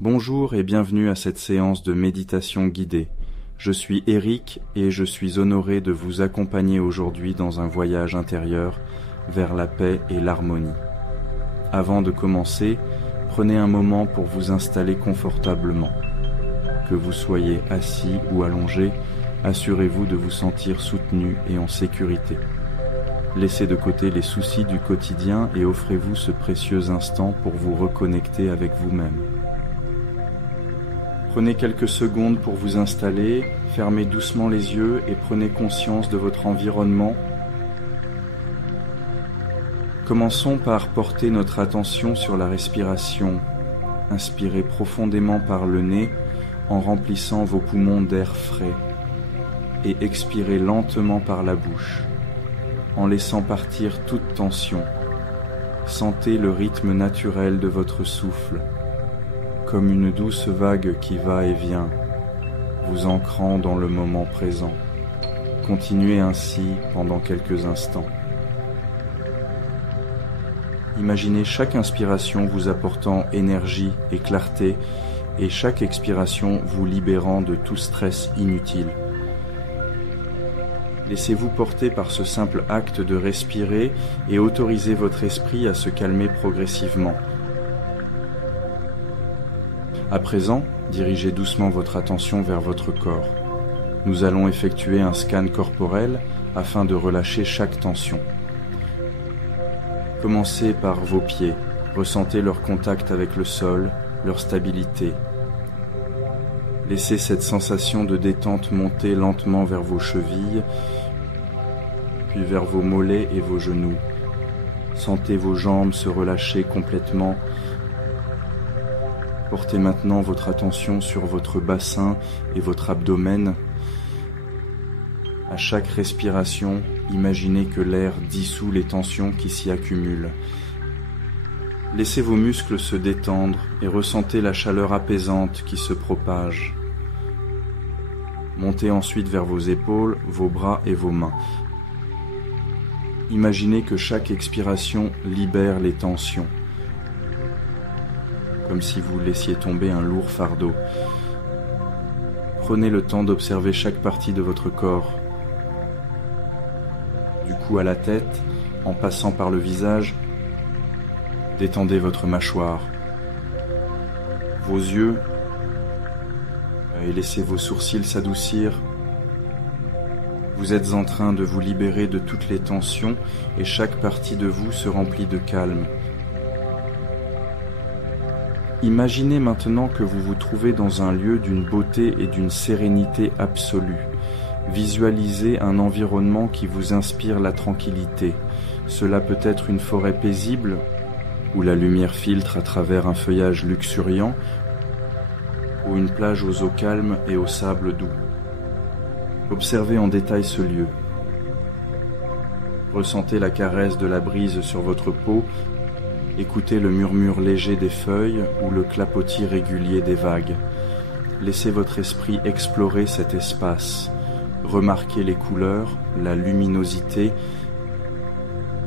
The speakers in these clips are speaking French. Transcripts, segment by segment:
Bonjour et bienvenue à cette séance de méditation guidée. Je suis Eric et je suis honoré de vous accompagner aujourd'hui dans un voyage intérieur vers la paix et l'harmonie. Avant de commencer, prenez un moment pour vous installer confortablement. Que vous soyez assis ou allongé, assurez-vous de vous sentir soutenu et en sécurité. Laissez de côté les soucis du quotidien et offrez-vous ce précieux instant pour vous reconnecter avec vous-même. Prenez quelques secondes pour vous installer, fermez doucement les yeux et prenez conscience de votre environnement. Commençons par porter notre attention sur la respiration. Inspirez profondément par le nez en remplissant vos poumons d'air frais et expirez lentement par la bouche en laissant partir toute tension. Sentez le rythme naturel de votre souffle, comme une douce vague qui va et vient, vous ancrant dans le moment présent. Continuez ainsi pendant quelques instants. Imaginez chaque inspiration vous apportant énergie et clarté et chaque expiration vous libérant de tout stress inutile. Laissez-vous porter par ce simple acte de respirer et autorisez votre esprit à se calmer progressivement. À présent, dirigez doucement votre attention vers votre corps. Nous allons effectuer un scan corporel afin de relâcher chaque tension. Commencez par vos pieds. Ressentez leur contact avec le sol, leur stabilité. Laissez cette sensation de détente monter lentement vers vos chevilles, puis vers vos mollets et vos genoux. Sentez vos jambes se relâcher complètement. Portez maintenant votre attention sur votre bassin et votre abdomen. À chaque respiration, imaginez que l'air dissout les tensions qui s'y accumulent. Laissez vos muscles se détendre et ressentez la chaleur apaisante qui se propage. Montez ensuite vers vos épaules, vos bras et vos mains. Imaginez que chaque expiration libère les tensions, comme si vous laissiez tomber un lourd fardeau. Prenez le temps d'observer chaque partie de votre corps, du cou à la tête, en passant par le visage. Détendez votre mâchoire, vos yeux, et laissez vos sourcils s'adoucir. Vous êtes en train de vous libérer de toutes les tensions et chaque partie de vous se remplit de calme. Imaginez maintenant que vous vous trouvez dans un lieu d'une beauté et d'une sérénité absolue. Visualisez un environnement qui vous inspire la tranquillité. Cela peut être une forêt paisible, où la lumière filtre à travers un feuillage luxuriant, ou une plage aux eaux calmes et au sable doux. Observez en détail ce lieu. Ressentez la caresse de la brise sur votre peau. Écoutez le murmure léger des feuilles ou le clapotis régulier des vagues. Laissez votre esprit explorer cet espace. Remarquez les couleurs, la luminosité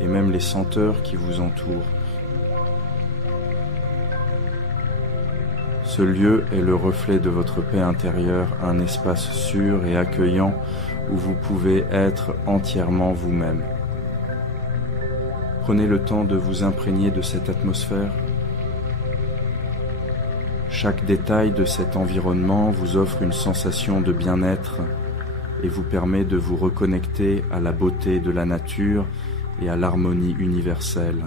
et même les senteurs qui vous entourent. Ce lieu est le reflet de votre paix intérieure, un espace sûr et accueillant où vous pouvez être entièrement vous-même. Prenez le temps de vous imprégner de cette atmosphère. Chaque détail de cet environnement vous offre une sensation de bien-être et vous permet de vous reconnecter à la beauté de la nature et à l'harmonie universelle.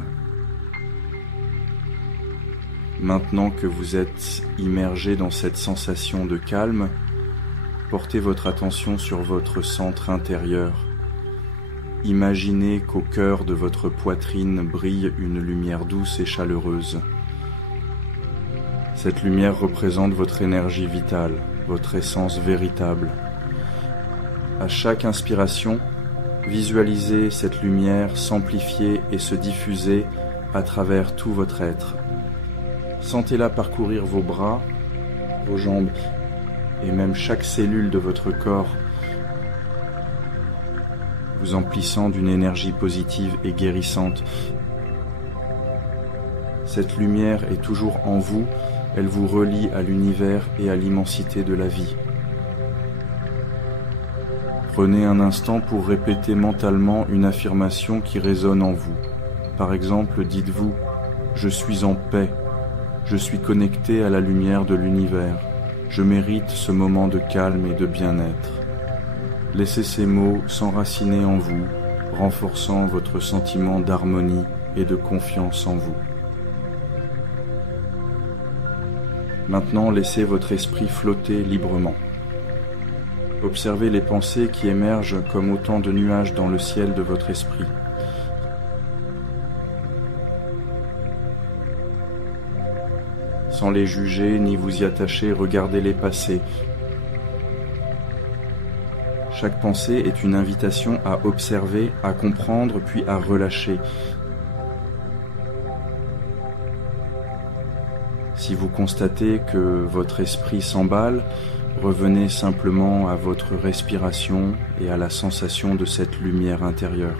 Maintenant que vous êtes immergé dans cette sensation de calme, portez votre attention sur votre centre intérieur. Imaginez qu'au cœur de votre poitrine brille une lumière douce et chaleureuse. Cette lumière représente votre énergie vitale, votre essence véritable. À chaque inspiration, visualisez cette lumière s'amplifier et se diffuser à travers tout votre être. Sentez-la parcourir vos bras, vos jambes et même chaque cellule de votre corps, vous emplissant d'une énergie positive et guérissante. Cette lumière est toujours en vous, Elle vous relie à l'univers et à l'immensité de la vie. Prenez un instant pour répéter mentalement une affirmation qui résonne en vous. Par exemple, dites-vous « Je suis en paix, je suis connecté à la lumière de l'univers, je mérite ce moment de calme et de bien-être ». Laissez ces mots s'enraciner en vous, renforçant votre sentiment d'harmonie et de confiance en vous. Maintenant, laissez votre esprit flotter librement. Observez les pensées qui émergent comme autant de nuages dans le ciel de votre esprit. Sans les juger ni vous y attacher, regardez-les passer. Chaque pensée est une invitation à observer, à comprendre, puis à relâcher. Si vous constatez que votre esprit s'emballe, revenez simplement à votre respiration et à la sensation de cette lumière intérieure.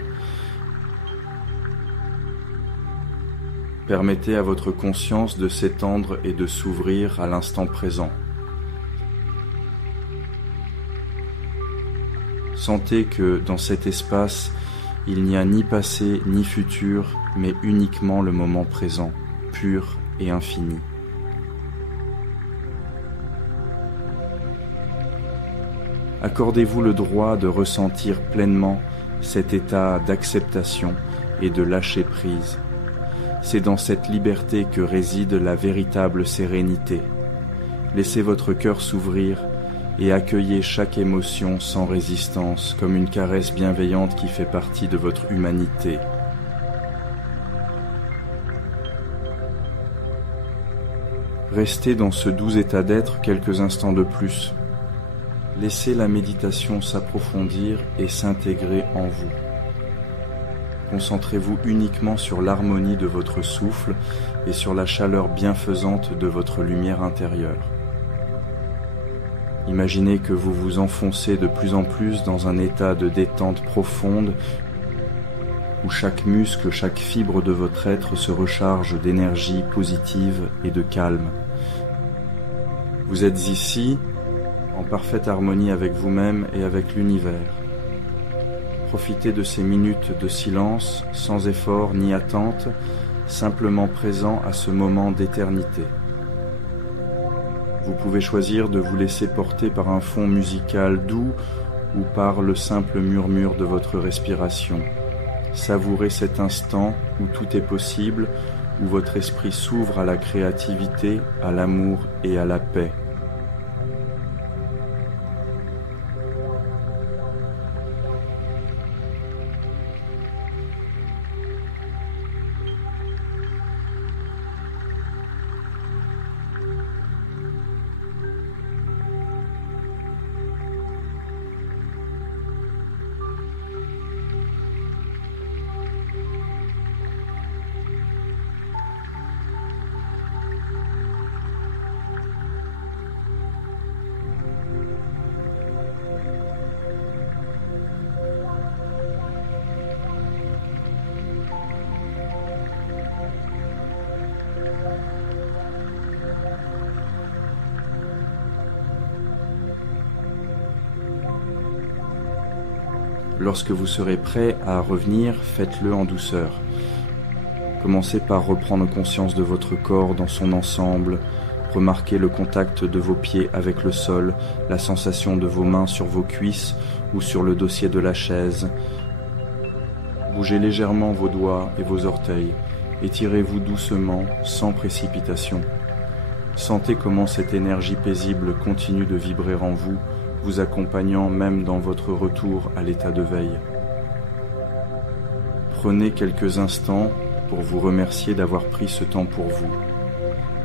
Permettez à votre conscience de s'étendre et de s'ouvrir à l'instant présent. Sentez que dans cet espace, il n'y a ni passé ni futur, mais uniquement le moment présent, pur et infini. Accordez-vous le droit de ressentir pleinement cet état d'acceptation et de lâcher prise. C'est dans cette liberté que réside la véritable sérénité. Laissez votre cœur s'ouvrir et accueillez chaque émotion sans résistance, comme une caresse bienveillante qui fait partie de votre humanité. Restez dans ce doux état d'être quelques instants de plus. Laissez la méditation s'approfondir et s'intégrer en vous. Concentrez-vous uniquement sur l'harmonie de votre souffle et sur la chaleur bienfaisante de votre lumière intérieure. Imaginez que vous vous enfoncez de plus en plus dans un état de détente profonde où chaque muscle, chaque fibre de votre être se recharge d'énergie positive et de calme. Vous êtes ici, en parfaite harmonie avec vous-même et avec l'univers. Profitez de ces minutes de silence, sans effort ni attente, simplement présent à ce moment d'éternité. Vous pouvez choisir de vous laisser porter par un fond musical doux ou par le simple murmure de votre respiration. Savourez cet instant où tout est possible, où votre esprit s'ouvre à la créativité, à l'amour et à la paix. Lorsque vous serez prêt à revenir, faites-le en douceur. Commencez par reprendre conscience de votre corps dans son ensemble. Remarquez le contact de vos pieds avec le sol, la sensation de vos mains sur vos cuisses ou sur le dossier de la chaise. Bougez légèrement vos doigts et vos orteils. Étirez-vous doucement, sans précipitation. Sentez comment cette énergie paisible continue de vibrer en vous, vous accompagnant même dans votre retour à l'état de veille. Prenez quelques instants pour vous remercier d'avoir pris ce temps pour vous.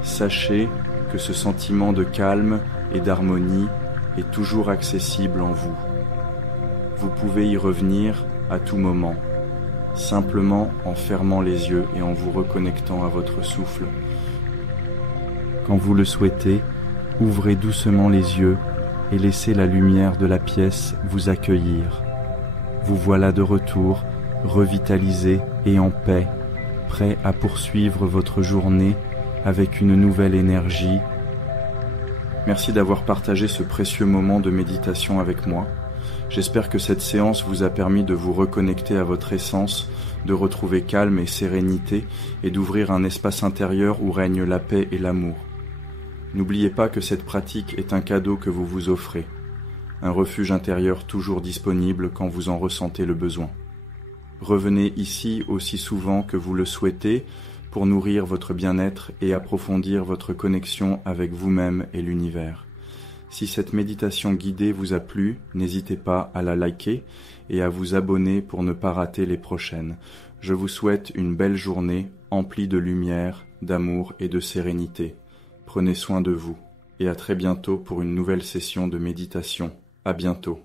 Sachez que ce sentiment de calme et d'harmonie est toujours accessible en vous. Vous pouvez y revenir à tout moment, simplement en fermant les yeux et en vous reconnectant à votre souffle. Quand vous le souhaitez, ouvrez doucement les yeux et laissez la lumière de la pièce vous accueillir. Vous voilà de retour, revitalisé et en paix, prêt à poursuivre votre journée avec une nouvelle énergie. Merci d'avoir partagé ce précieux moment de méditation avec moi. J'espère que cette séance vous a permis de vous reconnecter à votre essence, de retrouver calme et sérénité et d'ouvrir un espace intérieur où règne la paix et l'amour. N'oubliez pas que cette pratique est un cadeau que vous vous offrez, un refuge intérieur toujours disponible quand vous en ressentez le besoin. Revenez ici aussi souvent que vous le souhaitez pour nourrir votre bien-être et approfondir votre connexion avec vous-même et l'univers. Si cette méditation guidée vous a plu, n'hésitez pas à la liker et à vous abonner pour ne pas rater les prochaines. Je vous souhaite une belle journée emplie de lumière, d'amour et de sérénité. Prenez soin de vous et à très bientôt pour une nouvelle session de méditation. À bientôt.